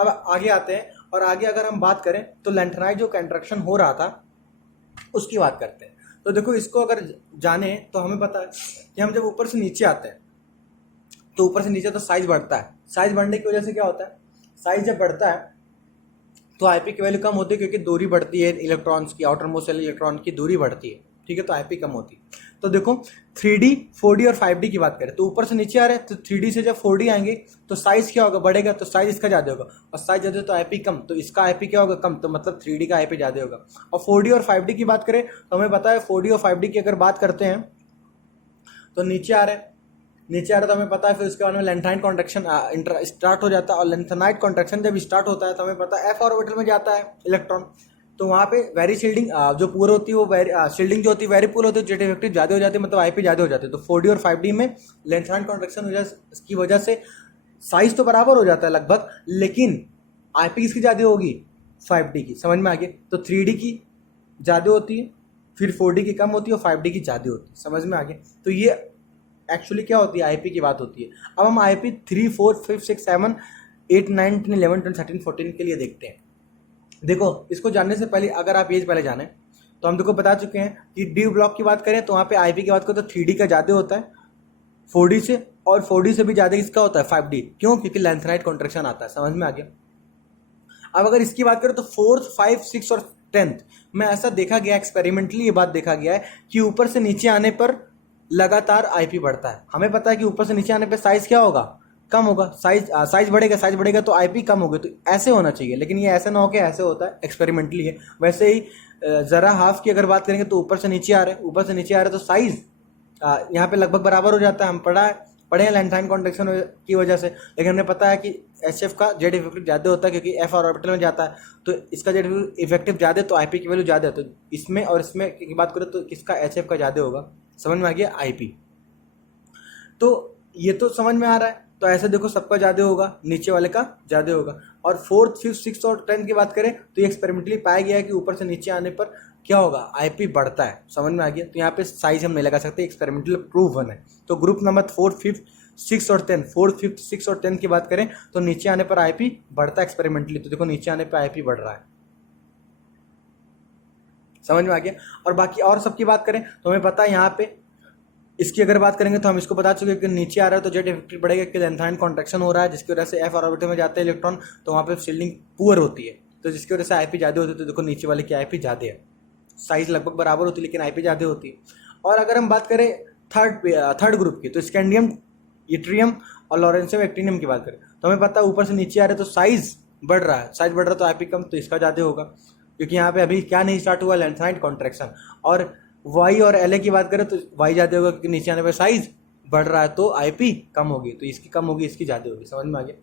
अब आगे आते हैं, और आगे अगर हम बात करें तो लैंथेनाइट जो कंट्रैक्शन हो रहा था उसकी बात करते हैं। तो देखो इसको अगर जाने तो हमें पता है कि हम जब ऊपर से नीचे आते हैं तो ऊपर से नीचे तो साइज बढ़ता है। साइज बढ़ने की वजह से क्या होता है, साइज जब बढ़ता है तो आईपी की वैल्यू कम होती है, क्योंकि दूरी बढ़ती है इलेक्ट्रॉन्स की, आउटर मोस्ट इलेक्ट्रॉन की दूरी बढ़ती है, ठीक है, तो आईपी कम होती है। तो देखो 3D 4D और 5D की बात करें तो ऊपर से नीचे आ रहे हैं, तो 3D से जब 4D आएंगे तो साइज क्या होगा, बढ़ेगा, तो साइज इसका ज़्यादा होगा, और साइज ज़्यादा तो आईपी कम, तो इसका आईपी क्या होगा, कम, तो मतलब 3D का आईपी ज़्यादा होगा। और 4D और 5D की बात करें तो हमें पता है 4D और 5D की अगर बात करते हैं तो नीचे आ रहे हैं, नीचे आ रहा है तो हमें पता है, फिर उसके बाद में लेंथेनाइट कॉन्ट्रैक्शन स्टार्ट हो जाता है, और लेंथेनाइट कॉन्ट्रैक्शन जब स्टार्ट होता है तो हमें पता है एफ ऑर्बिटल में जाता है इलेक्ट्रॉन, तो वहाँ पे वेरी शील्डिंग जो पूर होती है वो वेरी शील्डिंग जो होती है वेरी पूर होती है, जेट इफेक्टिव ज़्यादा हो जाती है, मतलब आईपी ज़्यादा हो जाती है। तो 4D और 5D में लेंथेनाइट कॉन्ट्रैक्शन की वजह से साइज तो बराबर हो जाता है लगभग, लेकिन आईपी किसकी ज़्यादा होगी, 5D की, समझ में आ गया। तो 3D की ज़्यादा होती है, फिर 4D की कम होती है, और 5D की ज़्यादा होती है, समझ में आ गया। तो ये एक्चुअली क्या होती है, आईपी की बात होती है। अब हम आईपी 3, 4, 5, 6, 7, 8, 9, 10, 11, 12, 13, 14 के लिए देखते हैं। देखो इसको जानने से पहले अगर आप ये पहले जाने तो हम देखो बता चुके हैं कि डी ब्लॉक की बात करें तो वहाँ पे आईपी की बात करें तो 3D का ज़्यादा होता है 4D से, और 4D से भी ज़्यादा इसका होता है 5D, क्यों, क्योंकि लेंथेनाइट कॉन्ट्रैक्शन आता है, समझ में आ गया। अब अगर इसकी बात करें तो 4th, 5, 6 और 10th में ऐसा देखा गया, एक्सपेरिमेंटली ये बात देखा गया है कि ऊपर से नीचे आने पर लगातार आईपी बढ़ता है। हमें पता है कि ऊपर से नीचे आने पर साइज क्या होगा, कम होगा, साइज बढ़ेगा तो आईपी कम होगी, तो ऐसे होना चाहिए, लेकिन ये ऐसे ना हो कि ऐसे होता है, एक्सपेरिमेंटली है। वैसे ही ज़रा हाफ की अगर बात करेंगे तो ऊपर से नीचे आ रहे तो साइज यहाँ पे लगभग बराबर हो जाता है। हम पढ़े हैं लेंथेनाइट कॉन्ट्रैक्शन की वजह से, लेकिन हमें पता है कि एचएफ का जेड इफेक्टिव ज़्यादा होता है क्योंकि एफ ऑर्बिटल में जाता है, तो इसका जेड इफेक्टिव ज़्यादा है तो आईपी की वैल्यू ज़्यादा है। तो इसमें और इसमें की बात करें तो किसका, एचएफ का ज़्यादा होगा, समझ में आ गया, आईपी। तो ये तो समझ में आ रहा है, तो ऐसे देखो सबका ज़्यादा होगा, नीचे वाले का ज़्यादा होगा। और 4th, 5th, 6th और 10th की बात करें तो ये एक्सपेरिमेंटली पाया गया है कि ऊपर से नीचे आने पर क्या होगा, आईपी बढ़ता है, समझ में आ गया। तो यहाँ पे साइज हम नहीं लगा सकते, एक्सपेरिमेंटल प्रूवन है। तो group number 4th, 5th, 6th और 10th, 4th, 5th, 6th और 10th की बात करें तो नीचे आने पर आईपी बढ़ता है एक्सपेरिमेंटली, तो देखो नीचे आने पर आईपी बढ़ रहा है, समझ में आ गया। और बाकी और सबकी बात करें तो हमें पता है यहाँ पे इसकी अगर बात करेंगे तो हम इसको बता चुके हैं कि नीचे आ रहा है तो जेट इफेक्टिव बढ़ेगा, कि लेंथेनाइट कॉन्ट्रैक्शन हो रहा है जिसकी वजह से एफ ऑर्बिटल में जाते हैं इलेक्ट्रॉन, तो वहाँ पे शील्डिंग पुअर होती है, तो जिसकी वजह से आईपी ज़्यादा होती है। तो देखो नीचे वाले की आईपी ज़्यादा है, साइज लगभग बराबर होती है लेकिन आईपी ज़्यादा होती है। और अगर हम बात करें थर्ड ग्रुप की तो स्कैंडियम, इट्रियम और लॉरेंशियम एक्टिनियम की बात करें तो हमें पता है ऊपर से नीचे आ रहे तो साइज बढ़ रहा है, तो आईपी कम, तो इसका ज़्यादा होगा, क्योंकि यहाँ पे अभी क्या नहीं स्टार्ट हुआ, लेंथेनाइट कॉन्ट्रैक्शन। और वाई और एल की बात करें तो वाई ज़्यादा होगा क्योंकि नीचे आने पर साइज बढ़ रहा है, तो आईपी कम होगी, तो इसकी कम होगी, इसकी ज़्यादा होगी, समझ में आ गया।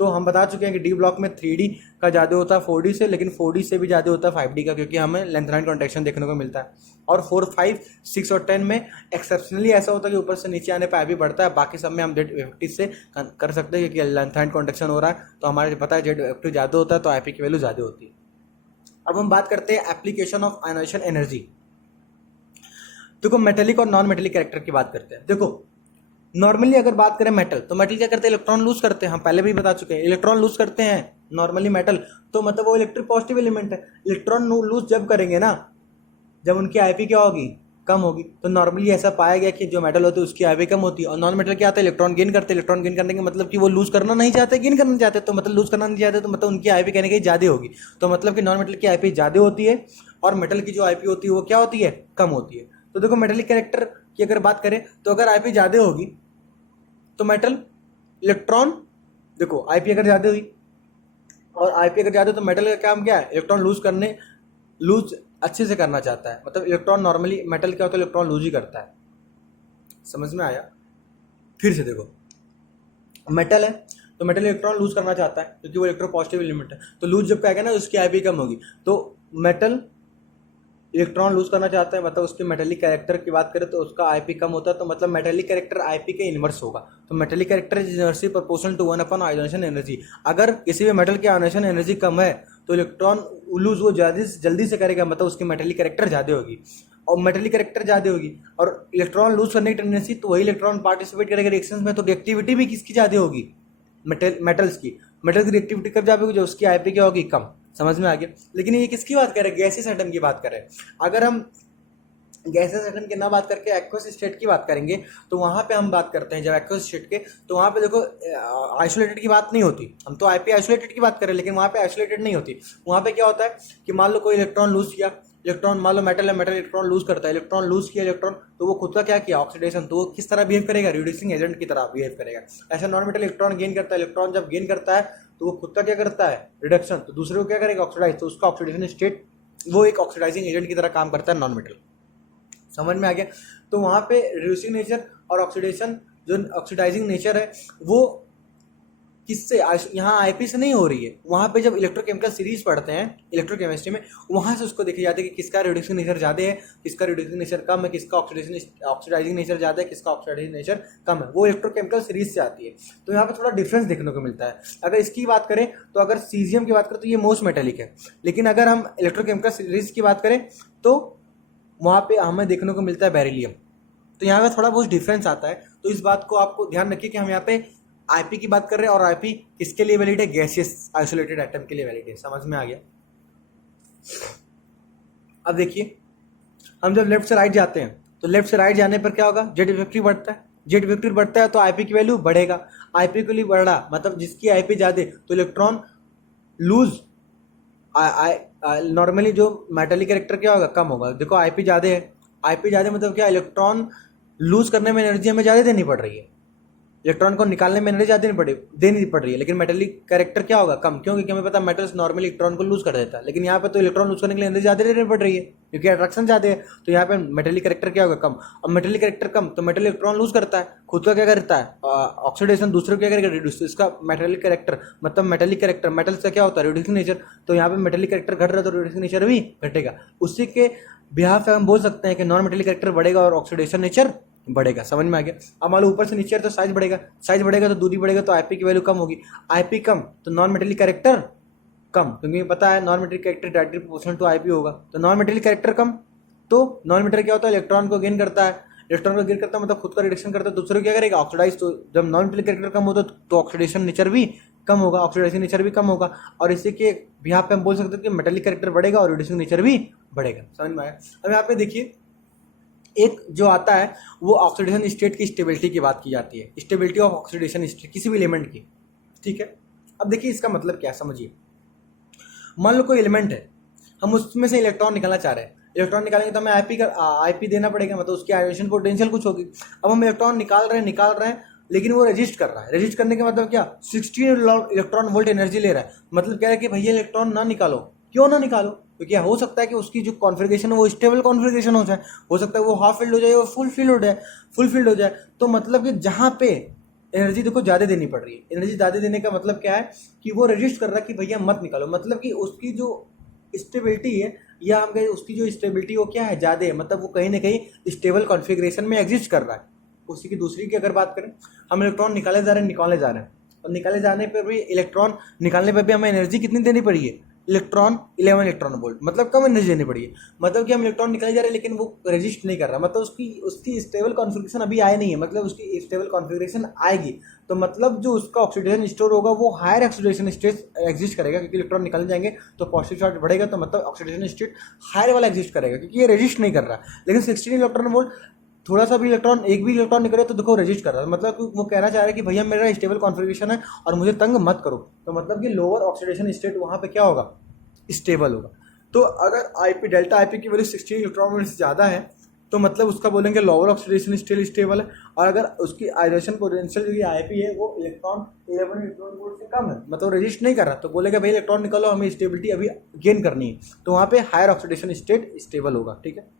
तो हम बता चुके हैं कि डी ब्लॉक में 3D का ज़्यादा होता है 4D से, लेकिन 4D से भी ज़्यादा होता है 5D का, क्योंकि हमें लेंथेनाइट कॉन्ट्रैक्शन देखने को मिलता है। और 4, 5, 6 और 10 में एक्सेप्शनली ऐसा होता है कि ऊपर से नीचे आने पर आईपी बढ़ता है, बाकी सब में हम जेड इफेक्टिव से कर सकते हैं क्योंकि लेंथेनाइट कॉन्ट्रैक्शन हो रहा है, तो हमारे पता है जेड इफेक्टिव ज़्यादा होता है तो आईपी की वैल्यू ज़्यादा होती है। अब हम बात करते हैं एप्लीकेशन ऑफ आयोनाइजेशन एनर्जी। देखो मेटेलिक और नॉन मेटेलिक कैरेक्टर की बात करते हैं। देखो नॉर्मली अगर बात करें मेटल, तो मेटल क्या करते हैं, इलेक्ट्रॉन लूज करते हैं, हम पहले भी बता चुके हैं, इलेक्ट्रॉन लूज करते हैं नॉर्मली मेटल, तो मतलब वो इलेक्ट्रिक पॉजिटिव एलिमेंट है। इलेक्ट्रॉन लूज जब करेंगे ना, जब उनकी आईपी क्या होगी, कम होगी। तो नॉर्मली ऐसा पाया गया कि जो मेटल होते हैं उसकी आईपी कम होती है, और नॉन मेटल क्या आता है, इलेक्ट्रॉन गेन करते हैं। इलेक्ट्रॉन गेन करने का मतलब कि वो लूज करना नहीं चाहते, गेन करना चाहते, तो मतलब लूज करना नहीं चाहते, तो मतलब उनकी आईपी कहने की ज़्यादा होगी। तो मतलब कि नॉन मेटल की आईपी ज़्यादा होती है और मेटल की जो आईपी होती है वो क्या होती है, कम होती है। तो देखो मेटेलिक कैरेक्टर की अगर बात करें तो अगर आईपी ज़्यादा होगी तो मेटल इलेक्ट्रॉन, देखो आईपी अगर ज़्यादा हुई और आईपी अगर ज़्यादा तो मेटल का काम क्या है, इलेक्ट्रॉन लूज अच्छे से करना चाहता है। मतलब इलेक्ट्रॉन नॉर्मली मेटल क्या होता है, इलेक्ट्रॉन लूज ही करता है, समझ में आया। फिर से देखो मेटल है तो मेटल इलेक्ट्रॉन लूज करना चाहता है क्योंकि वो इलेक्ट्रो पॉजिटिव एलिमेंट है, तो लूज जब कहेगा ना उसकी आईपी कम होगी। तो मेटल इलेक्ट्रॉन लूज करना चाहता है, मतलब उसके मेटेलिक कैरेक्टर की बात करें तो उसका आईपी कम होता है, तो मतलब मेटेलिक कैरेक्टर आईपी के इनवर्स होगा। तो metallic character is inversely proportional to 1 upon ionisation energy. अगर किसी भी मेटल की आयोनाइजेशन एनर्जी कम है तो इलेक्ट्रॉन लूज वो जल्दी से करेगा, मतलब उसकी मेटेलिक कैरेक्टर ज़्यादा होगी, और मेटेलिक कैरेक्टर ज़्यादा होगी और इलेक्ट्रॉन लूज करने की टेंडेंसी, तो वही इलेक्ट्रॉन पार्टिसिपेट करेगा रिएक्शंस में, तो रिएक्टिविटी भी किसकी ज़्यादा होगी, मेटल्स की। मेटल की रिएक्टिविटी कब जाएगी जो उसकी आईपी क्या होगी, कम। समझ में आ गया। लेकिन ये किसकी बात कर रहे हैं, गैसियस एटम की बात कर रहे हैं। अगर हम गैसेस एटम की ना बात करके एक्वस स्टेट की बात करेंगे तो वहां पे हम बात करते हैं जब एक्वस स्टेट के, तो वहां पे देखो आइसोलेटेड की बात नहीं होती। हम तो आईपी आइसोलेटेड की बात करें लेकिन वहां पे आइसोलेटेड नहीं होती। वहां पे क्या होता है कि मान लो कोई इलेक्ट्रॉन लूज किया, इलेक्ट्रॉन मान लो मेटल है, मेटल इलेक्ट्रॉन लूज करता है, इलेक्ट्रॉन लूज किया इलेक्ट्रॉन, तो वो खुद का क्या किया, ऑक्सीडेशन, तो वो किस तरह बिहेव करेगा, रिड्यूसिंग एजेंट की तरह बिहेव करेगा। ऐसा नॉन मेटल इलेक्ट्रॉन गेन करता है, इलेक्ट्रॉन जब गेन करता है तो वो खुद का क्या करता है, रिडक्शन, तो दूसरे को क्या करेगा, ऑक्सीडाइज, तो उसका ऑक्सीडेशन स्टेट वो एक ऑक्सीडाइजिंग एजेंट की तरह काम करता है नॉन मेटल। समझ में आ गया। तो वहां पे रिड्यूसिंग नेचर और ऑक्सीडेशन जो ऑक्सीडाइजिंग नेचर है वो किससे, यहाँ आईपी से नहीं हो रही है। वहां पे जब इलेक्ट्रोकेमिकल सीरीज पढ़ते हैं इलेक्ट्रोकेमिस्ट्री में, वहां से उसको देखी जाती है कि किसका रिड्यूसिंग नेचर ज्यादा है, किसका रिड्यूसिंग नेचर कम है, किसका ऑक्सीडाइजिंग नेचर ज्यादा है, किसका ऑक्सीडाइजिंग नेचर कम है, वो इलेक्ट्रोकेमिकल सीरीज से आती है। तो यहाँ पे थोड़ा डिफरेंस देखने को मिलता है। अगर इसकी बात करें तो अगर सीजियम की बात करें तो ये मोस्ट मेटेलिक है, लेकिन अगर हम इलेक्ट्रोकेमिकल सीरीज की बात करें तो वहाँ पे हमें देखने को मिलता है बेरिलियम। तो यहाँ पे थोड़ा बहुत डिफरेंस आता है। तो इस बात को आपको ध्यान रखिए कि हम यहाँ पे आईपी की बात कर रहे हैं और आईपी किसके लिए वैलिड है, गैसियस आइसोलेटेड एटम के लिए वैलिड है। समझ में आ गया। अब देखिए हम जब लेफ्ट से राइट जाते हैं तो लेफ्ट से राइट जाने पर क्या होगा, जेट इफेक्टिव बढ़ता है, जेट इफेक्टिव बढ़ता है तो आईपी की वैल्यू बढ़ेगा। आईपी के लिए बढ़ रहा मतलब जिसकी आईपी ज्यादा तो इलेक्ट्रॉन लूज, नॉर्मली जो मेटलिक कैरेक्टर क्या होगा, कम होगा। देखो आईपी ज्यादा है, आईपी ज्यादा मतलब क्या, इलेक्ट्रॉन लूज करने में एनर्जी हमें ज्यादा देनी पड़ रही है, इलेक्ट्रॉन को निकालने में एनर्जी ज्यादा देनी पड़ रही है। लेकिन मेटलिक कैरेक्टर क्या होगा, कम। क्यों? क्योंकि हमें पता है मेटल्स नॉर्मली इलेक्ट्रॉन को लूज कर देता है, लेकिन यहाँ पे तो इलेक्ट्रॉन लूज करने के लिए एनर्जी ज्यादा देनी पड़ रही है क्योंकि अट्रैक्शन ज्यादा है। तो यहाँ पे मेटलिक कैरेक्टर क्या होगा, कम। अब मेटलिक कैरेक्टर कम तो मेटल इलेक्ट्रॉन लूज करता है, खुद का क्या करता है, ऑक्सीडेशन, दूसरे को क्या करेगा, रिड्यूस। इसका मेटलिक कैरेक्टर मतलब मेटलिक कैरेक्टर, मेटल से क्या होता है, रिड्यूसिंग नेचर। तो यहाँ पे मेटलिक कैरेक्टर घट रहा है तो रिड्यूसिंग नेचर भी घटेगा। उसी के बिहाफ पे हम बोल सकते हैं कि नॉन मेटलिक कैरेक्टर बढ़ेगा और ऑक्सीडेशन नेचर बढ़ेगा। समझ में आ गया। अब मान लो ऊपर से नीचे तो साइज बढ़ेगा, साइज बढ़ेगा तो दूरी बढ़ेगा तो आईपी की वैल्यू कम होगी, आईपी कम तो नॉन मेटेलिक कैरेक्टर कम, क्योंकि पता है non metallic character directly proportional to IP होगा। तो नॉन मेटेलिक कैरेक्टर कम तो नॉन मेटेलिक क्या होता है, इलेक्ट्रॉन को गेन करता है, इलेक्ट्रॉन को गेन करता है मतलब खुद का रिडक्शन करता है, दूसरे को क्या करेगा, ऑक्सीडाइज। तो जब नॉन मेटेलिक कैरेक्टर कम होता है तो ऑक्सीडेशन नेचर भी कम होगा, ऑक्सीडाइजिंग नेचर भी कम होगा। और इसी के यहाँ पे हम बोल सकते हैं कि मेटेलिक कैरेक्टर बढ़ेगा और रिड्यूसिंग नेचर भी बढ़ेगा। समझ में आया। अब यहाँ पे देखिए एक जो आता है वो ऑक्सीडेशन स्टेट की स्टेबिलिटी की बात की जाती है, स्टेबिलिटी ऑफ ऑक्सीडेशन स्टेट किसी भी एलिमेंट की। ठीक है। अब देखिए इसका मतलब क्या है समझिए। मान लो कोई एलिमेंट है, हम उसमें से इलेक्ट्रॉन निकालना चाह रहे हैं, इलेक्ट्रॉन निकालेंगे तो हमें आईपी देना पड़ेगा, मतलब उसकी आयोनेशन पोटेंशियल कुछ होगी। अब हम इलेक्ट्रॉन निकाल रहे हैं लेकिन वो रेजिस्ट कर रहा है। रेजिस्ट करने का मतलब क्या, 16 इलेक्ट्रॉन वोल्ट एनर्जी ले रहा है। मतलब क्या है कि भैया इलेक्ट्रॉन ना निकालो। क्यों ना निकालो? क्योंकि हो सकता है कि उसकी जो कॉन्फ़िगरेशन है वो स्टेबल कॉन्फ़िगरेशन हो सकता है वो हाफ फील्ड हो जाए, वो फुल फील्ड हो जाए। तो मतलब कि जहाँ पे एनर्जी देखो ज़्यादा देनी पड़ रही है, एनर्जी ज़्यादा देने का मतलब क्या है कि वो रजिस्ट कर रहा है कि भैया मत निकालो। मतलब कि उसकी जो स्टेबिलिटी है या हम कहें उसकी जो स्टेबिलिटी वो क्या है, ज़्यादा है, मतलब वो कहीं ना कहीं स्टेबल कॉन्फ़िगरेशन में एग्जिस्ट कर रहा है। उसी की दूसरी की अगर बात करें, हम इलेक्ट्रॉन निकाले जा रहे हैं और निकाले जाने पर भी इलेक्ट्रॉन निकालने पर भी हमें एनर्जी कितनी देनी पड़ी है, 11 इलेक्ट्रॉन वोल्ट, मतलब कम एनर्जी देनी पड़ी है। मतलब कि हम इलेक्ट्रॉन निकाले जा रहे हैं लेकिन वो रेजिस्ट नहीं कर रहा, मतलब उसकी स्टेबल कॉन्फ़िगरेशन अभी आया नहीं है, मतलब उसकी स्टेबल कॉन्फ़िगरेशन आएगी तो मतलब जो उसका ऑक्सीडेशन स्टोर होगा वो हायर ऑक्सीडेशन स्टेट एग्जिस्ट करेगा, क्योंकि इलेक्ट्रॉन निकाले जाएंगे तो पॉजिटिव चार्ज बढ़ेगा तो मतलब ऑक्सीडेशन स्टेट हायर वाला एग्जिस्ट करेगा, क्योंकि ये रेजिस्ट नहीं कर रहा। लेकिन 16 इलेक्ट्रॉन वोल्ट थोड़ा सा भी इलेक्ट्रॉन, एक भी इलेक्ट्रॉन निकले तो देखो रेजिस्ट कर रहा है, मतलब वो कहना चाह रहा है कि भैया मेरा स्टेबल कॉन्फ़िगरेशन है और मुझे तंग मत करो। तो मतलब कि लोअर ऑक्सीडेशन स्टेट वहाँ पे क्या होगा, स्टेबल होगा। तो अगर आईपी डेल्टा आईपी की वैल्यू 16 इलेक्ट्रॉन वोल्ट से ज़्यादा है तो मतलब उसका बोलेंगे लोअर ऑक्सीडेशन स्टेट स्टेबल है। और अगर उसकी आयोनेशन पोटेंशियल जो आईपी है वो 11 इलेक्ट्रॉन वोल्ट से कम है, मतलब रेजिस्ट नहीं कर रहा, तो बोलेगा भाई इलेक्ट्रॉन निकालो, हमें स्टेबिलिटी अभी गेन करनी है, तो वहाँ पे हायर ऑक्सीडेशन स्टेट स्टेबल होगा। ठीक है।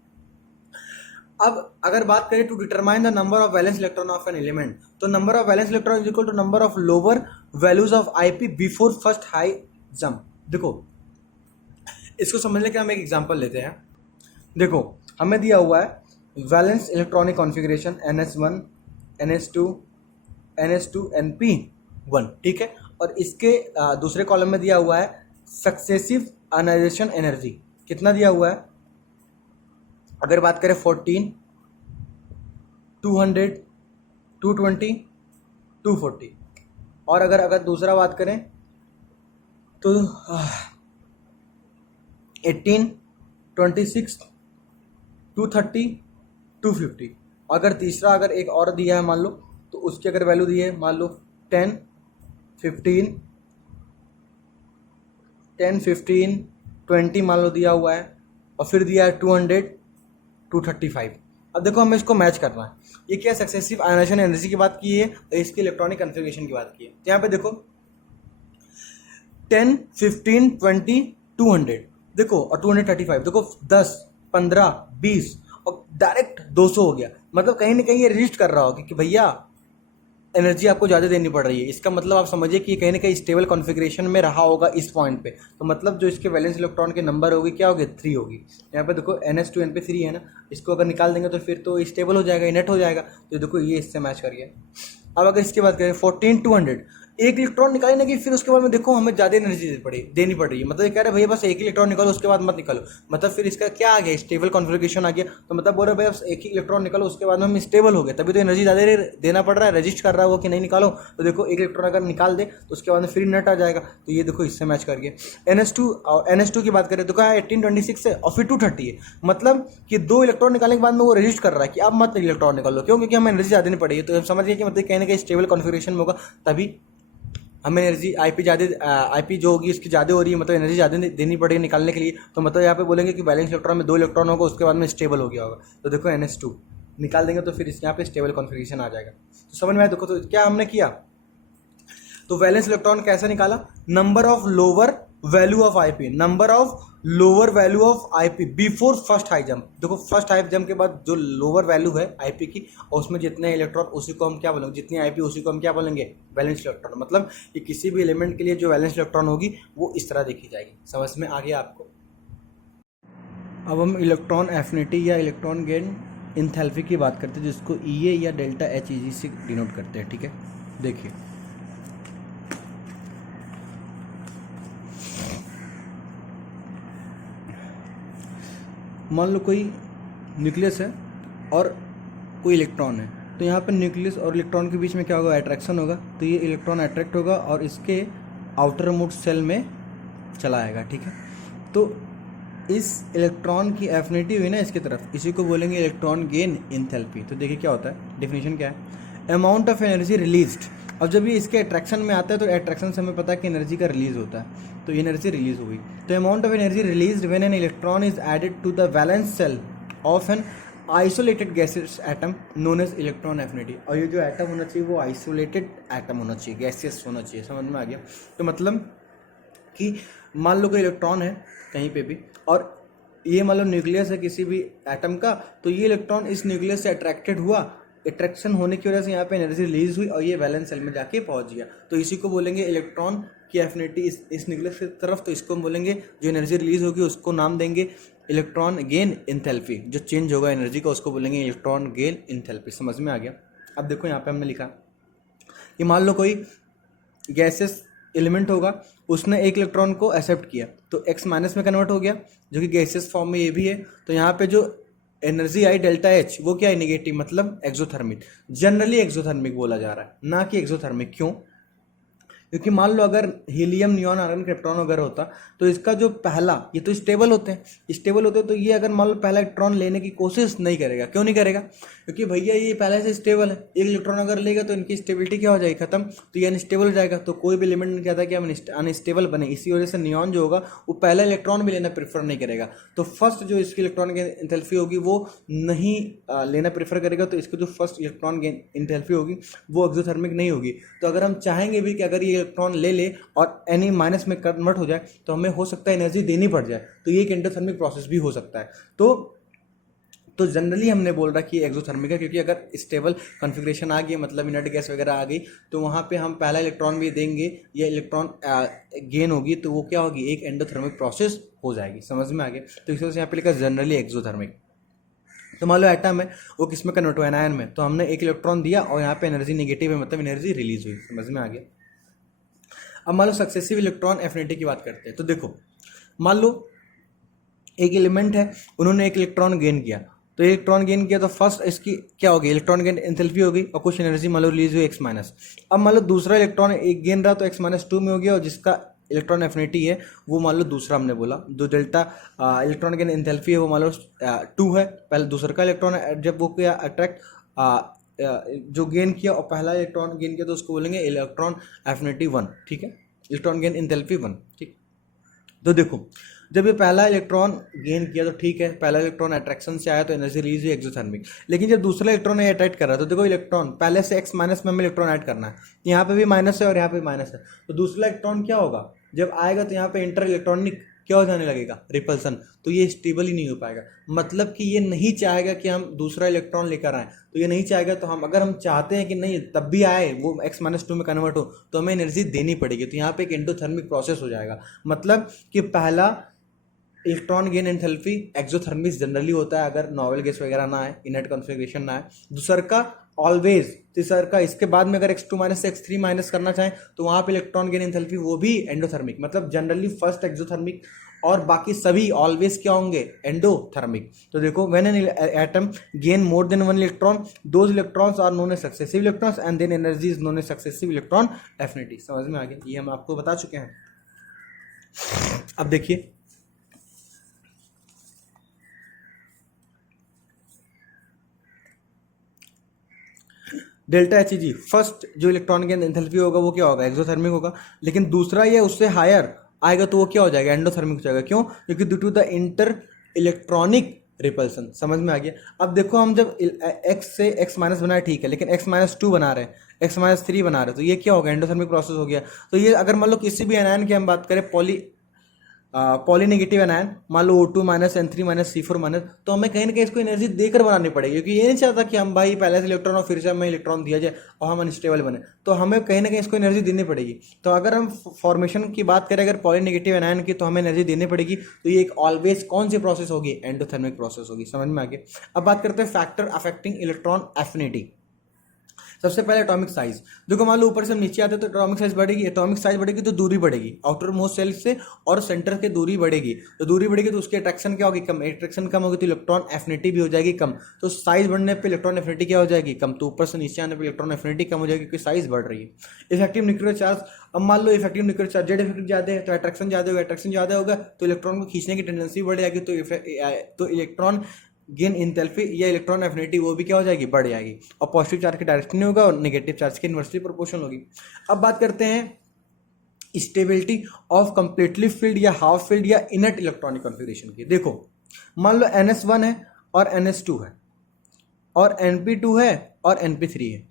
अब अगर बात करें to determine the number of valence electron of an element, तो number of valence electron is equal to number of lower values of IP before first high jump. देखो इसको समझने के हम एक एग्जांपल लेते हैं। देखो हमें दिया हुआ है valence electronic configuration NS1 NS2 NS2 NP1। ठीक है। और इसके दूसरे कॉलम में दिया हुआ है सक्सेसिव आयनाइजेशन एनर्जी। कितना दिया हुआ है? अगर बात करें 14, 200, 220, 240। और अगर दूसरा बात करें तो 18, 26, 230, 250। अगर तीसरा अगर एक और दिया है मान लो, तो उसकी अगर वैल्यू दी है मान लो 10, 15, 20 मान लो दिया हुआ है, और फिर दिया है 200, 235। अब देखो हमें इसको मैच करना है। ये क्या सक्सेसिव आयनाइजेशन एनर्जी की बात की है और इसकी इलेक्ट्रॉनिक कन्फिग्रेशन की बात की है। तो यहाँ पे देखो 10, 15, 20, 200 देखो, और 235 देखो, 10, 15, 20 और डायरेक्ट 200 हो गया। मतलब कहीं ना कहीं ये रजिस्ट कर रहा होगा कि भैया एनर्जी आपको ज़्यादा देनी पड़ रही है। इसका मतलब आप समझिए कि कहीं ना कहीं स्टेबल कॉन्फ़िगरेशन में रहा होगा इस पॉइंट पे। तो मतलब जो इसके वैलेंस इलेक्ट्रॉन के नंबर होगी क्या होगी, 3 होगी। यहाँ पे देखो NH2 पे 3 है ना, इसको अगर निकाल देंगे तो फिर तो स्टेबल हो जाएगा, नेट हो जाएगा। तो देखो ये इससे मैच कर गया। अब अगर इसकी बात करें 14, 200, एक इलेक्ट्रॉन निकालने की फिर उसके बाद में देखो हमें ज़्यादा एनर्जी देनी पड़ रही है। मतलब ये कह रहे भैया बस एक ही इलेक्ट्रॉन निकालो, उसके बाद मत निकालो। मतलब फिर इसका क्या आ गया, स्टेबल कॉन्फ़िगरेशन आ गया। तो मतलब बोल रहे भैया बस एक ही इलेक्ट्रॉन निकालो, उसके बाद में हम स्टेबल हो गए। तभी तो एनर्जी ज़्यादा देना पड़ रहा है, रजिस्ट कर रहा होगा कि नहीं निकालो। तो देखो एक इलेक्ट्रॉन अगर निकाल दे तो उसके बाद में फ्री नेट आ जाएगा। तो ये देखो इससे मैच कर गया। NH2 की बात करें तो क्या 18, 26 है और फिर 230 है। मतलब कि 2 इलेक्ट्रॉन निकालने के बाद में वो रजिस्ट कर रहा है कि अब मत इलेक्ट्रॉन निकालो, क्यों, क्योंकि हमें एनर्जी ज़्यादा नहीं पड़ेगी। तो हम समझिए कि मतलब कहीं ना कहीं स्टेबल कॉन्फ़िगरेशन में होगा, तभी हमें एनर्जी आईपी जो होगी इसकी ज़्यादा हो रही है। मतलब एनर्जी ज़्यादा देनी पड़ेगी निकालने के लिए। तो मतलब यहाँ पे बोलेंगे कि बैलेंस इलेक्ट्रॉन में 2 इलेक्ट्रॉन होगा, उसके बाद में स्टेबल हो गया होगा। तो देखो NH2 निकाल देंगे तो फिर इस यहाँ पे स्टेबल कॉन्फ़िगरेशन आ जाएगा। तो समझ में आया। देखो तो क्या हमने किया, तो वैलेंस इलेक्ट्रॉन कैसे निकाला, number of lower value of IP, number of lower value of IP before first high jump. देखो फर्स्ट हाई जंप के बाद जो लोअर वैल्यू है आईपी की, और उसमें जितने इलेक्ट्रॉन उसी को हम क्या बोलेंगे, जितनी आईपी उसी को हम क्या बोलेंगे, वैलेंस इलेक्ट्रॉन। मतलब कि किसी भी एलिमेंट के लिए जो वैलेंस इलेक्ट्रॉन होगी वो इस तरह देखी जाएगी। समझ में आ गया आपको। अब हम इलेक्ट्रॉन एफिनिटी या इलेक्ट्रॉन गेन इंथैल्पी की बात करते हैं, जिसको EA या डेल्टा HEG से डिनोट करते हैं। ठीक है, देखिए मान लो कोई न्यूक्लियस है और कोई इलेक्ट्रॉन है। तो यहाँ पर न्यूक्लियस और इलेक्ट्रॉन के बीच में क्या होगा, अट्रैक्शन होगा। तो ये इलेक्ट्रॉन अट्रैक्ट होगा और इसके आउटर मोस्ट सेल में चला आएगा। ठीक है, तो इस इलेक्ट्रॉन की एफिनिटी हुई ना इसकी तरफ, इसी को बोलेंगे इलेक्ट्रॉन गेन इंथैल्पी। तो देखिए क्या होता है, डेफिनेशन क्या है, अमाउंट ऑफ एनर्जी रिलीज्ड। अब जब ये इसके अट्रैक्शन में आता है तो अट्रैक्शन से हमें पता है कि एनर्जी का रिलीज होता है। तो ये एनर्जी रिलीज हुई। तो amount of energy released when an electron is added to the valence shell of an isolated gaseous atom known as electron affinity. और ये जो एटम होना चाहिए वो आइसोलेटेड एटम होना चाहिए, गैसियस होना चाहिए। समझ में आ गया। तो मतलब कि मान लो कोई इलेक्ट्रॉन है कहीं पे भी, और ये मान लो न्यूक्लियस है किसी भी एटम का, तो ये इलेक्ट्रॉन इस न्यूक्लियस से अट्रैक्टेड हुआ, अट्रैक्शन होने की वजह से यहाँ पे एनर्जी रिलीज हुई और ये वैलेंस सेल में जाके पहुंच गया। तो इसी को बोलेंगे इलेक्ट्रॉन की एफिनिटी इस न्यूक्लियस की तरफ। तो इसको हम बोलेंगे, जो एनर्जी रिलीज होगी उसको नाम देंगे इलेक्ट्रॉन गेन इंथैल्पी। जो चेंज होगा एनर्जी का उसको बोलेंगे इलेक्ट्रॉन गेन इंथैल्पी। समझ में आ गया। अब देखो यहाँ पे हमने लिखा कि मान लो कोई गैसेस एलिमेंट होगा, उसने एक इलेक्ट्रॉन को एक्सेप्ट किया तो X माइनस में कन्वर्ट हो गया, जो कि गैसेस फॉर्म में ये भी है। तो यहाँ पे जो एनर्जी आई डेल्टा H वो क्या है, नेगेटिव, मतलब एक्सोथर्मिक। जनरली एक्सोथर्मिक बोला जा रहा है, ना कि एक्सोथर्मिक। क्यों, क्योंकि मान लो अगर हीलियम, नियॉन, आर्गन, क्रिप्टॉन वगैरह होता तो इसका जो पहला, ये तो स्टेबल होते हैं, तो ये अगर मान लो पहला इलेक्ट्रॉन लेने की कोशिश नहीं करेगा। क्यों नहीं करेगा, क्योंकि भैया ये पहले से स्टेबल है। एक इलेक्ट्रॉन अगर लेगा तो इनकी स्टेबिलिटी क्या हो जाएगी, खत्म। तो ये अनस्टेबल हो जाएगा। तो कोई भी एलिमेंट नहीं चाहता कि हम अनस्टेबल बने। इसी वजह से नियॉन जो होगा वो पहला इलेक्ट्रॉन भी लेना प्रेफर नहीं करेगा। तो फर्स्ट जो इसकी इलेक्ट्रॉन की एंथैल्पी होगी वो नहीं लेना प्रेफर करेगा। तो इसकी जो फर्स्ट इलेक्ट्रॉन की एंथैल्पी होगी वो एक्सोथर्मिक नहीं होगी। तो अगर हम चाहेंगे भी कि अगर ये इलेक्ट्रॉन ले ले और एनी माइनस में कन्वर्ट हो जाए तो हमें हो सकता है एनर्जी देनी पड़ जाए। तो ये एक एंडोथर्मिक प्रोसेस भी हो सकता है। तो जनरली हमने बोल रहा कि एक्सोथर्मिक है, क्योंकि अगर स्टेबल कॉन्फ़िगरेशन आ गई, मतलब इनर्ट गैस वगैरह आ गई, तो वहाँ पे हम पहला इलेक्ट्रॉन भी देंगे या इलेक्ट्रॉन गेन होगी, तो वो क्या होगी, एक एंडोथर्मिक प्रोसेस हो जाएगी। समझ में आ गया। तो इस वजह से यहाँ पे लिखा जनरली एक्सोथर्मिक। तो मान लो एटम है, वो किस में कन्वर्ट हुआ, एनायन में। तो हमने एक इलेक्ट्रॉन दिया और यहाँ पे एनर्जी नेगेटिव है, मतलब एनर्जी रिलीज हुई। समझ में आ गया। अब मान लो सक्सेसिव इलेक्ट्रॉन एफिनिटी की बात करते हैं। तो देखो मान लो एक एलिमेंट है, उन्होंने एक इलेक्ट्रॉन गेन किया। तो इलेक्ट्रॉन गेन किया तो फर्स्ट इसकी क्या होगी, इलेक्ट्रॉन गेन एंथैल्पी होगी और कुछ एनर्जी मान लो रिलीज हुई X माइनस। अब मान लो दूसरा इलेक्ट्रॉन एक गेन रहा तो X-2 में हो गया, और जिसका इलेक्ट्रॉन एफिनिटी है वो मान लो दूसरा हमने बोला, जो डेल्टा इलेक्ट्रॉन गेन एंथैल्पी है वो मान लो 2 है, पहले दूसरा का इलेक्ट्रॉन जब वो किया अट्रैक्ट जो गेन किया और पहला इलेक्ट्रॉन गेन किया तो उसको बोलेंगे इलेक्ट्रॉन एफिनिटी 1, ठीक है, इलेक्ट्रॉन गेन एंथैल्पी 1, ठीक। तो देखो जब ये पहला इलेक्ट्रॉन गेन किया तो ठीक है, पहला इलेक्ट्रॉन अट्रैक्शन से आया तो एनर्जी रिलीज हुई एक्सोथर्मिक, लेकिन जब दूसरा इलेक्ट्रॉन ये अट्रैक्ट कर रहा है तो देखो इलेक्ट्रॉन पहले से x माइनस में हमें इलेक्ट्रॉन ऐड करना है, यहाँ पे भी माइनस है और यहाँ पे माइनस है, तो दूसरा इलेक्ट्रॉन क्या होगा जब आएगा तो यहाँ पे इंटर इलेक्ट्रॉनिक क्या हो जाने लगेगा, रिपल्सन, तो ये स्टेबल ही नहीं हो पाएगा। मतलब कि ये नहीं चाहेगा कि हम दूसरा इलेक्ट्रॉन लेकर आए, तो ये नहीं चाहेगा, तो हम अगर हम चाहते हैं कि नहीं तब भी आए वो x-2 में कन्वर्ट हो तो हमें एनर्जी देनी पड़ेगी, तो यहाँ पे एक एंडोथर्मिक प्रोसेस हो जाएगा। मतलब कि पहला electron gain enthalpy exothermic generally होता है अगर नॉवेल गैस वगैरह ना आए, इनर्ट कॉन्फ़िगरेशन ना आए। दूसरा का ऑलवेज, तीसरा का इसके बाद में अगर x2 माइनस से x3 माइनस करना चाहें तो वहाँ पे इलेक्ट्रॉन गेन एंथैल्पी वो भी एंडोथर्मिक, मतलब जनरली फर्स्ट एक्सोथर्मिक और बाकी सभी ऑलवेज क्या होंगे, एंडोथर्मिक। तो देखो when an atom gain more than 1 electron, those electrons are known as successive electrons and then energy is known as successive electron affinity. समझ में आ गया, ये हम आपको बता चुके हैं। अब देखिए डेल्टा एच जी, फर्स्ट जो इलेक्ट्रॉन गेन एंथैल्पी होगा वो क्या होगा, एक्सोथर्मिक होगा, लेकिन दूसरा ये उससे हायर आएगा तो वो क्या हो जाएगा, एंडोथर्मिक हो जाएगा। क्यों, क्योंकि due to the inter electronic repulsion. समझ में आ गया। अब देखो हम जब x से x माइनस बनाए ठीक है, लेकिन x-2 बना रहे हैं, x-3 बना रहे हैं, तो ये क्या होगा, एंडोथर्मिक प्रोसेस हो गया। तो ये अगर मान लो किसी भी एनायन की हम बात करें, पॉलीनेगेटिव एनायन, मान लो O2 minus N3 minus C4 minus, तो हमें कहीं ना कहीं इसको एनर्जी देकर बनानी पड़ेगी, क्योंकि ये नहीं चाहता कि हम भाई पहले से इलेक्ट्रॉन और फिर से हमें इलेक्ट्रॉन दिया जाए और हम अनस्टेबल बने, तो हमें कहीं ना कहीं इसको एनर्जी देनी पड़ेगी। तो अगर हम फॉर्मेशन की बात करें अगर पॉलीनेगेटिव एनायन की, तो हमें एनर्जी देनी पड़ेगी। तो ये एक ऑलवेज कौन सी प्रोसेस होगी, एंडोथर्मिक प्रोसेस होगी। समझ में आ गया। अब बात करते हैं फैक्टर अफेक्टिंग इलेक्ट्रॉन एफिनिटी। सबसे पहले एटॉमिक साइज। देखो मान लो ऊपर से नीचे आते तो एटॉमिक साइज बढ़ेगी, एटॉमिक साइज बढ़ेगी तो दूरी बढ़ेगी, आउटर मोस्ट सेल से और सेंटर की दूरी बढ़ेगी, तो दूरी बढ़ेगी तो उसकी अट्रैक्शन क्या होगी, कम, अट्रैक्शन कम होगी तो इलेक्ट्रॉन एफिनिटी भी हो जाएगी कम, तो साइज बढ़ने पे इलेक्ट्रॉन एफिनिटी क्या हो जाएगी, कम, तो ऊपर से नीचे आने पर इलेक्ट्रॉन एफिनिटी कम हो जाएगी क्योंकि साइज बढ़ रही है। इफेक्टिव न्यूक्लियर चार्ज, अब मान लो effective nuclear charge Z effective ज्यादा है तो अट्रैक्शन ज्यादा होगा, अट्रैक्शन ज्यादा होगा तो इलेक्ट्रॉन को खींचने की टेंडेंसी बढ़ जाएगी, तो इलेक्ट्रॉन गेन एंथैल्पी या इलेक्ट्रॉन एफिनिटी वो भी क्या हो जाएगी, बढ़ जाएगी, और पॉजिटिव चार्ज की डायरेक्शन नहीं होगा और नेगेटिव चार्ज की इनवर्सली प्रोपोर्शनल होगी। अब बात करते हैं स्टेबिलिटी ऑफ कंप्लीटली फिल्ड या हाफ फिल्ड या इनर्ट इलेक्ट्रॉनिक कॉन्फ़िगरेशन की। देखो मान लो NS1 है और NS2 है और NP2 है और NP3 है।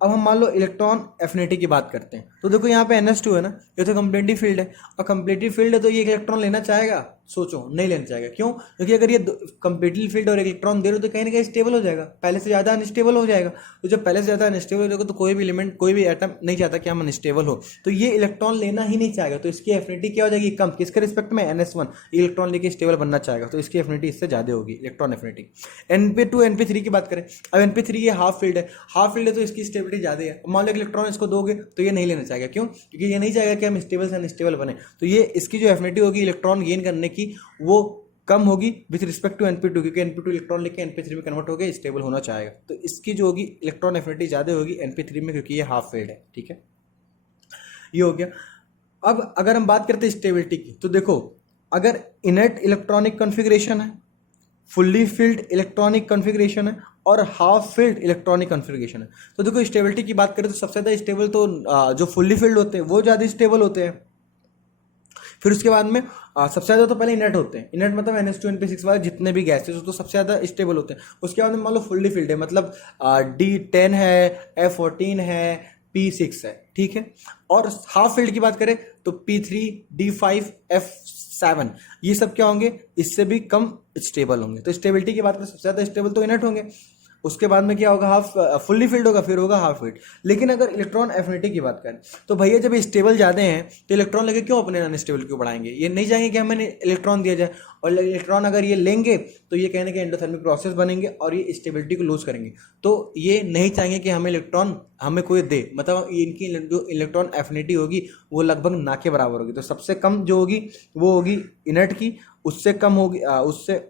अब हम मान लो इलेक्ट्रॉन एफिनिटी की बात करते हैं, तो देखो यहाँ पे NS2 है ना, ये तो कंप्लीटली फील्ड है, और कंप्लीटली फील्ड है तो ये इलेक्ट्रॉन लेना चाहेगा, सोचो नहीं लेना चाहेगा। क्यों, क्योंकि अगर ये कंप्लीटली फील्ड और इलेक्ट्रॉन दे रहे हो तो कहीं ना कहीं स्टेबल हो जाएगा, पहले से ज़्यादा अनस्टेबल हो जाएगा। तो जब पहले से ज़्यादा अनस्टेबल हो जाएगा तो कोई भी एलिमेंट, कोई भी एटम नहीं चाहता कि हम अनस्टेबल हो, तो ये इलेक्ट्रॉन लेना ही नहीं चाहेगा, तो इसकी एफिनिटी क्या हो जाएगी, कम। किसके रिस्पेक्ट में, NS1, इलेक्ट्रॉन लेके स्टेबल बनना चाहेगा तो इसकी एफिनिटी इससे ज़्यादा होगी, इलेक्ट्रॉन एफिनिटी। NP2 NP3 की बात करें, अब NP3 ये हाफ फील्ड है, हाफ फील्ड है तो इसकी स्टेबिलिटी ज़्यादा है। मान लो इलेक्ट्रॉन इसको दोगे तो ये नहीं लेना चाहेगा। क्यों, क्योंकि ये नहीं चाहेगा कि हम स्टेबल से अनस्टेबल बने, तो ये इसकी जो एफिनिटी होगी इलेक्ट्रॉन गेन करने की वो कम होगी विथ रिस्पेक्ट टू NP2, क्योंकि NP2 इलेक्ट्रॉन लेके NP3 में कन्वर्ट हो गए, स्टेबल होना चाहेगा, तो इसकी जो होगी इलेक्ट्रॉन एफिनिटी ज़्यादा होगी NP3 में, क्योंकि ये हाफ फील्ड है। ठीक है, ये हो गया। अब अगर हम बात करते हैं स्टेबिलिटी की, तो देखो अगर इनर्ट इलेक्ट्रॉनिक कॉन्फ़िगरेशन है, फुल्ली फिल्ड इलेक्ट्रॉनिक कॉन्फ़िगरेशन है और हाफ फिल्ड इलेक्ट्रॉनिक कॉन्फ़िगरेशन है, तो देखो स्टेबिलिटी की बात करें तो सबसे ज़्यादा स्टेबल तो जो फुल्ली फिल्ड होते हैं वो ज़्यादा स्टेबल होते हैं। फिर उसके बाद में सबसे ज़्यादा तो पहले इनर्ट होते हैं, इनर्ट मतलब NH2 NP6 वाले जितने भी गैसेस तो सबसे ज़्यादा स्टेबल होते हैं। उसके बाद में मान लो फुल्ली फिल्ड है, मतलब D10 है, F14 है, P6 है, ठीक है। और हाफ फील्ड की बात करें तो P3 D5 F7, ये सब क्या होंगे, इससे भी कम स्टेबल होंगे। तो स्टेबिलिटी की बात करें सबसे ज़्यादा स्टेबल तो इनर्ट होंगे, उसके बाद में क्या होगा, हाफ फुल्ली फिल्ड होगा, फिर होगा हाफ फिल्ड। लेकिन अगर इलेक्ट्रॉन एफिनिटी की बात करें तो भैया जब स्टेबल ज़्यादा हैं तो इलेक्ट्रॉन लेके क्यों अपने अनस्टेबल क्यों बढ़ाएंगे, ये नहीं चाहेंगे कि हमें इलेक्ट्रॉन दिया जाए, और इलेक्ट्रॉन अगर ये लेंगे तो ये कहने के एंडोथर्मिक प्रोसेस बनेंगे और ये स्टेबिलिटी को लूज करेंगे, तो ये नहीं चाहेंगे कि हमें इलेक्ट्रॉन हमें कोई दे, मतलब इनकी जो इलेक्ट्रॉन एफिनिटी होगी वो लगभग ना के बराबर होगी। तो सबसे कम जो होगी वो होगी इनर्ट की, उससे कम होगी, उससे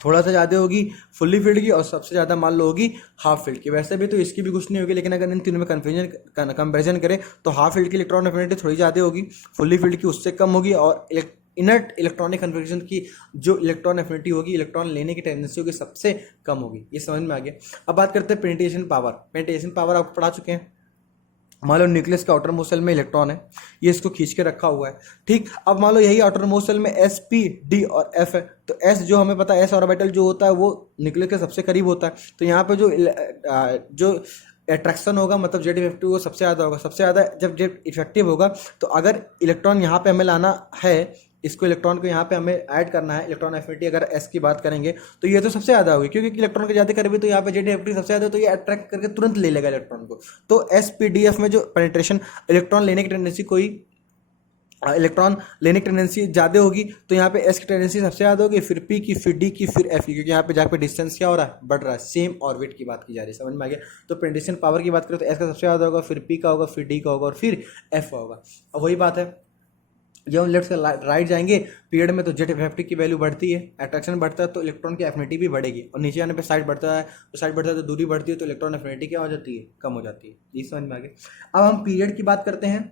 थोड़ा सा ज़्यादा होगी फुल्ली फील्ड की और सबसे ज़्यादा मान लो होगी हाफ फील्ड की। वैसे भी तो इसकी भी कुछ नहीं होगी, लेकिन अगर इन तीनों में कंपेरिजन करें तो हाफ फील्ड की इलेक्ट्रॉन एफिनिटी थोड़ी ज़्यादा होगी, फुल्ली फील्ड की उससे कम होगी, और इनर्ट इलेक्ट्रॉनिक कन्फिग्रेशन की जो इलेक्ट्रॉन एफिनिटी होगी, इलेक्ट्रॉन लेने की टेंडेंसी होगी, सबसे कम होगी। ये समझ में आ गया। अब बात करते हैं पेनिट्रेशन पावर। पेनिट्रेशन पावर आपको पढ़ा चुके हैं। मान लो न्यूक्लियस के आउटर मोस्ट सेल में इलेक्ट्रॉन है, ये इसको खींच के रखा हुआ है, ठीक। अब मान लो यही आउटर मोस्ट सेल में एस, पी, डी और एफ है, तो एस जो हमें पता है एस ऑर्बिटल जो होता है वो न्यूक्लियस के सबसे करीब होता है, तो यहाँ पे जो अट्रैक्शन होगा मतलब जेड इफेक्टिव वो सबसे ज़्यादा होगा। सबसे ज़्यादा जब जेड इफेक्टिव होगा तो अगर इलेक्ट्रॉन यहाँ पे हमें लाना है, इसको इलेक्ट्रॉन को यहाँ पे हमें ऐड करना है, इलेक्ट्रॉन एफिनिटी अगर एस की बात करेंगे तो ये तो सबसे ज़्यादा होगी, क्योंकि इलेक्ट्रॉन के ज़्यादा करीब तो यहाँ पे जेड इफेक्टिव सबसे ज़्यादा, तो ये अट्रैक्ट करके तुरंत ले लेगा इलेक्ट्रॉन को। तो एस पी डी एफ में जो पेनिट्रेशन इलेक्ट्रॉन लेने की टेंडेंसी इलेक्ट्रॉन लेने की टेंडेंसी ज़्यादा होगी, तो यहाँ पे एस की टेंडेंसी सबसे ज़्यादा होगी, फिर पी की, फिर डी की, फिर एफ की, क्योंकि यहाँ पे जाकर डिस्टेंस क्या हो रहा है, बढ़ रहा है, सेम ऑर्बिट की बात की जा रही है। समझ में आ गया। तो पेनिट्रेशन पावर की बात करें तो एस का सबसे ज़्यादा होगा, फिर पी का होगा, फिर डी का होगा और फिर एफ का होगा। और वही बात है, जब हम लेफ्ट से राइट जाएंगे पीरियड में तो जेड इफेक्टिव की वैल्यू बढ़ती है, अट्रैक्शन बढ़ता है तो इलेक्ट्रॉन की एफिनिटी भी बढ़ेगी, और नीचे आने पे साइड बढ़ता है, तो साइड बढ़ता है तो दूरी बढ़ती है, तो इलेक्ट्रॉन एफिनिटी क्या हो जाती है, कम हो जाती है। ये समझ में आ गया। अब हम पीरियड की बात करते हैं,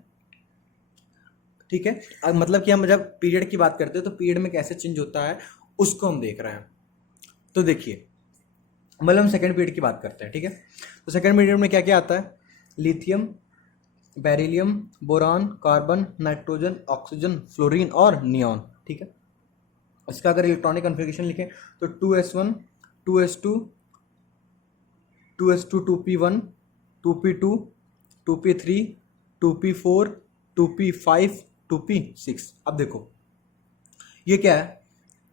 ठीक है। अब मतलब कि हम जब पीरियड की बात करते हैं तो पीरियड में कैसे चेंज होता है उसको हम देख रहे हैं। तो देखिए, मतलब हम सेकेंड पीरियड की बात करते हैं, ठीक है। तो सेकेंड पीरियड में क्या क्या आता है, lithium, beryllium, boron, carbon, nitrogen, oxygen, fluorine और नियॉन, ठीक है। इसका अगर इलेक्ट्रॉनिक कन्फिग्रेशन लिखें तो 2s1, 2s2, 2s2, 2p1, 2p2, 2p3, 2p4, 2p5, 2p6। अब देखो ये क्या है,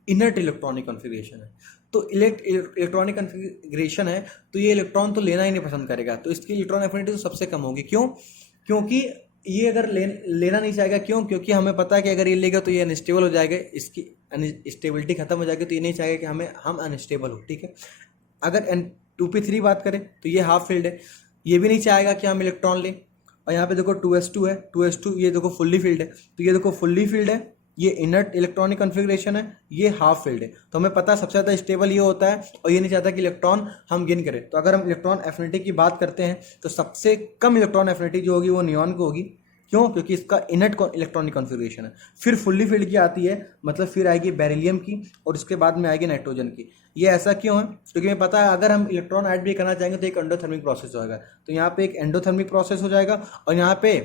इनर्ट इलेक्ट्रॉनिक कन्फिग्रेशन है। तो इलेक्ट्रॉनिक कन्फिग्रेशन है तो ये इलेक्ट्रॉन तो लेना ही नहीं पसंद करेगा, तो इसकी इलेक्ट्रॉन एफिनिटी तो सबसे कम होगी। क्यों? क्योंकि ये अगर लेना नहीं चाहेगा। क्यों? क्योंकि हमें पता है कि अगर ये लेगा तो ये अनस्टेबल हो जाएगा, इसकी स्टेबिलिटी खत्म हो जाएगी, तो ये नहीं चाहेगा कि हम अनस्टेबल हो, ठीक है। अगर 2p3 बात करें तो ये हाफ फील्ड है, ये भी नहीं चाहेगा कि हम इलेक्ट्रॉन लें। और यहाँ पे देखो 2s2 है, 2s2 ये देखो फुल्ली फील्ड है, तो ये देखो फुल्ली फील्ड है, ये इनर्ट इलेक्ट्रॉनिक कन्फिग्रेशन है, ये हाफ फील्ड है। तो हमें पता है सबसे ज़्यादा स्टेबल ये होता है और ये नहीं चाहता कि इलेक्ट्रॉन हम गेन करें। तो अगर हम इलेक्ट्रॉन एफिनिटी की बात करते हैं तो सबसे कम इलेक्ट्रॉन एफिनिटी जो होगी वो नियॉन को होगी। क्यों? क्योंकि इसका इनर्ट इलेक्ट्रॉनिक कॉन्फ़िगरेशन है। फिर फुल्ली फील्ड की आती है, मतलब फिर आएगी बेरिलियम की और उसके बाद में आएगी नाइट्रोजन की। ये ऐसा क्यों है? क्योंकि हमें पता है अगर हम इलेक्ट्रॉन ऐड भी करना चाहेंगे तो एक एंडोथर्मिक प्रोसेस होगा, तो यहाँ पे एक एंडोथर्मिक प्रोसेस हो जाएगा और यहाँ पे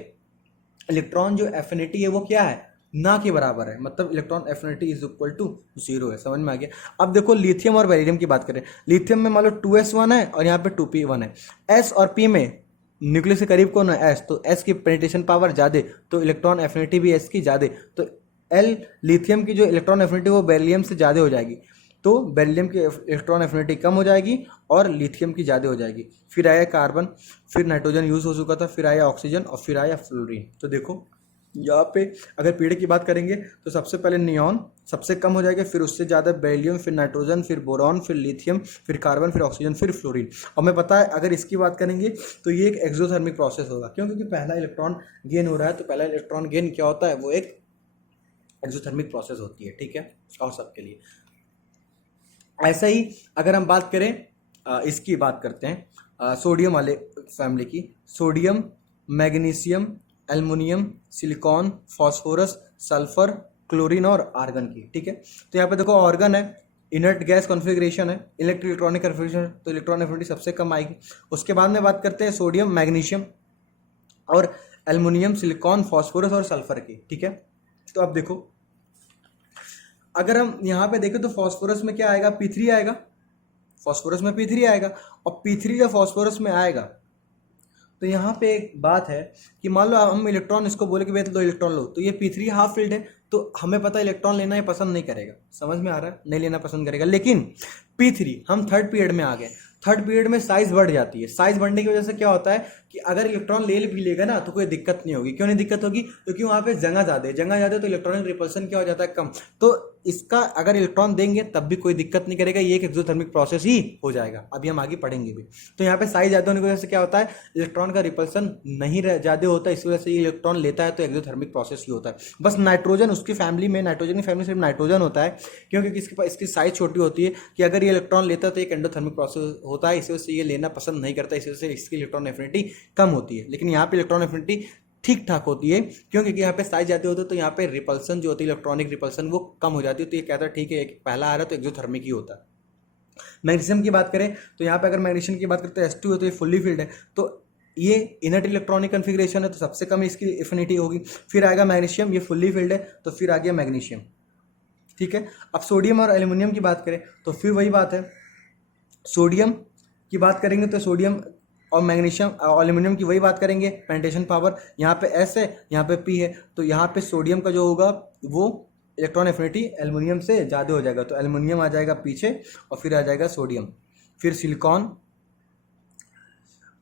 इलेक्ट्रॉन जो एफिनिटी है वो क्या है, ना के बराबर है, मतलब electron affinity is equal to 0 है। समझ में आ गया। अब देखो लिथियम और बेरिलियम की बात करें, लिथियम में मान लो 2s1 है और यहाँ पे 2p1 है। s और p में न्यूक्लियस के करीब कौन है, s, तो s की पेनिट्रेशन पावर ज़्यादा, तो इलेक्ट्रॉन एफिनिटी भी s की ज़्यादा, तो l लिथियम की जो इलेक्ट्रॉन एफिनिटी वो बेरिलियम से ज़्यादा हो जाएगी, तो बेरिलियम की इलेक्ट्रॉन एफिनिटी कम हो जाएगी और लिथियम की ज़्यादा हो जाएगी। फिर आया कार्बन, फिर नाइट्रोजन यूज़ हो चुका था, फिर आया ऑक्सीजन और फिर आया फ्लोरीन। तो देखो यहाँ पे अगर पीरियड की बात करेंगे तो सबसे पहले नियॉन सबसे कम हो जाएगा, फिर उससे ज़्यादा बेरिलियम, फिर नाइट्रोजन, फिर बोरॉन, फिर लिथियम, फिर कार्बन, फिर ऑक्सीजन, फिर फ्लोरीन। और हमें पता है अगर इसकी बात करेंगे तो ये एक एक्सोथर्मिक प्रोसेस होगा। क्यों? क्योंकि पहला इलेक्ट्रॉन गेन हो रहा है, तो पहला इलेक्ट्रॉन गेन क्या होता है, वो एक एक्सोथर्मिक प्रोसेस होती है, ठीक है। और सबके लिए ऐसा ही अगर हम बात करें इसकी बात करते हैं सोडियम वाले फैमिली की, sodium, magnesium, aluminium, silicon, phosphorus, sulphur, chlorine और आर्गन की, ठीक है। तो यहाँ पे देखो आर्गन है, इनर्ट गैस कॉन्फ़िगरेशन है, इलेक्ट्रॉनिक कन्फिग्रेशन, तो इलेक्ट्रॉन एफिनिटी सबसे कम आएगी। उसके बाद में बात करते हैं सोडियम, मैग्नीशियम और एल्युमिनियम, सिलिकॉन, फास्फोरस और सल्फर की, ठीक है। तो अब देखो अगर हम यहाँ पे देखें तो फास्फोरस में क्या आएगा, P3 आएगा, फास्फोरस में P3 आएगा, और P3 जब फास्फोरस में आएगा तो यहाँ पे एक बात है कि मान लो हम इलेक्ट्रॉन इसको बोले कि भैया दो इलेक्ट्रॉन लो, तो ये P3 हाफ फील्ड है, तो हमें पता है इलेक्ट्रॉन लेना ही पसंद नहीं करेगा। समझ में आ रहा है? नहीं लेना पसंद करेगा। लेकिन P3 हम थर्ड पीरियड में आ गए, थर्ड पीरियड में साइज बढ़ जाती है। साइज बढ़ने की वजह से क्या होता है कि अगर इलेक्ट्रॉन ले भी लेगा ना तो कोई दिक्कत नहीं होगी। क्यों नहीं दिक्कत होगी? क्योंकि वहाँ पे जगह ज़्यादा है, जगह ज़्यादा तो इलेक्ट्रॉनिक रिपल्सन क्या हो जाता है, कम। तो इसका अगर इलेक्ट्रॉन देंगे तब भी कोई दिक्कत नहीं करेगा, ये एक एक्सोथर्मिक प्रोसेस ही हो जाएगा। अभी हम आगे पढ़ेंगे भी। तो यहाँ पे साइज ज़्यादा होने की वजह से क्या होता है, इलेक्ट्रॉन का रिपल्सन नहीं ज़्यादा होता है, इस वजह से ये इलेक्ट्रॉन लेता है तो एक्सोथर्मिक प्रोसेस ही होता है। बस नाइट्रोजन उसकी फैमिली में, नाइट्रोजन की फैमिली सिर्फ नाइट्रोजन होता है, क्योंकि इसके पास इसकी साइज छोटी होती है कि अगर ये इलेक्ट्रॉन लेता है तो एक एंडोथर्मिक प्रोसेस होता है, इस वजह से ये लेना पसंद नहीं करता, इस वजह से इसकी इलेक्ट्रॉन एफिनिटी कम होती है। लेकिन यहाँ पे इलेक्ट्रॉन एफिनिटी ठीक ठाक होती है, क्योंकि यहाँ पे साइज ज़्यादा होता है तो यहाँ पे रिपल्सन जो होती है, इलेक्ट्रॉनिक रिपल्सन वो कम हो जाती है। तो ये कहता है ठीक है, एक पहला आ रहा है तो एक्सोथर्मिक ही होता है। मैग्नीशियम की बात करें तो यहाँ पे अगर मैग्नीशियम की बात करते हैं H2 है तो ये फुल्ली फिल्ड है, तो ये इनर्ट इलेक्ट्रॉनिक कन्फिग्रेशन है, तो सबसे कम इसकी एफिनिटी होगी। फिर आएगा मैग्नीशियम, ये फुल्ली फिल्ड है, तो फिर आ गया मैग्नीशियम। ठीक है, अब सोडियम और एल्यूमिनियम की बात करें तो फिर वही बात है, सोडियम की बात करेंगे तो सोडियम और मैग्नीशियम और एल्यूमिनियम की वही बात करेंगे, पेनिट्रेशन पावर यहाँ पे S है, यहाँ पे P है, तो यहाँ पे सोडियम का जो होगा वो इलेक्ट्रॉन एफिनिटी एल्यूमिनियम से ज़्यादा हो जाएगा, तो एल्यूमिनियम आ जाएगा पीछे और फिर आ जाएगा सोडियम। फिर सिलिकॉन,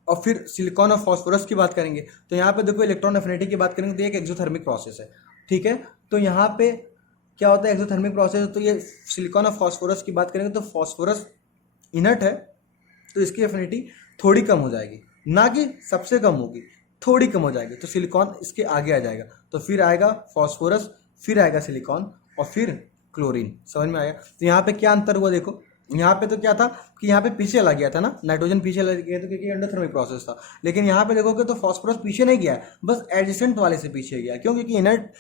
और फिर सिलिकॉन और फॉस्फोरस की बात करेंगे तो यहाँ पे देखो इलेक्ट्रॉन एफिनिटी की बात करेंगे तो ये एक एक्सोथर्मिक प्रोसेस है। ठीक है, तो यहाँ पे क्या होता है एक्सोथर्मिक प्रोसेस, तो ये सिलिकॉन और फॉस्फोरस की बात करेंगे तो फॉस्फोरस इनर्ट है तो इसकी एफिनिटी थोड़ी कम हो जाएगी, ना कि सबसे कम होगी, थोड़ी कम हो जाएगी, तो सिलिकॉन इसके आगे आ जाएगा। तो फिर आएगा फॉस्फोरस, फिर आएगा सिलिकॉन और फिर क्लोरीन। समझ में आया? तो यहाँ पे क्या अंतर हुआ देखो, यहाँ पे तो क्या था कि यहाँ पे पीछे चला गया था ना, नाइट्रोजन पीछे लग गया था क्योंकि एंडोथर्मिक प्रोसेस था। लेकिन यहाँ पे देखोगे तो फॉस्फोरस पीछे नहीं गया, बस एडजेसेंट वाले से पीछे गया। क्यों? क्योंकि इनर्ट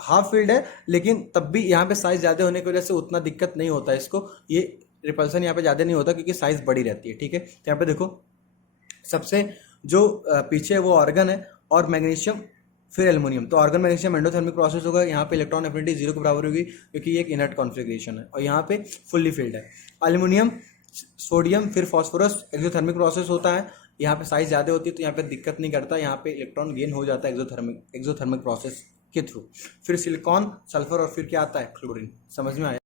हाफ फील्ड है, लेकिन तब भी यहाँ पे साइज ज़्यादा होने की वजह से उतना दिक्कत नहीं होता इसको, ये रिपल्सन यहाँ पे ज़्यादा नहीं होता क्योंकि साइज बड़ी रहती है। ठीक है, तो यहाँ पे देखो सबसे जो पीछे वो ऑर्गन है और मैग्नीशियम फिर एल्युमिनियम, तो ऑर्गन मैग्नीशियम एंडोथर्मिक प्रोसेस होगा। यहाँ पे इलेक्ट्रॉन एफिनिटी 0 के बराबर होगी क्योंकि ये एक इनर्ट कॉन्फ़िगरेशन है, और यहाँ पे फुल्ली फिल्ड है। एल्युमिनियम, सोडियम फिर फॉस्फोरस एक्सोथर्मिक प्रोसेस होता है, यहाँ पे साइज ज़्यादा होती है तो यहाँ पे दिक्कत नहीं करता, यहाँ पे इलेक्ट्रॉन गेन हो जाता है एक्सोथर्मिक प्रोसेस के थ्रू। फिर सिलिकॉन, सल्फर और फिर क्या आता है क्लोरीन। समझ में आया?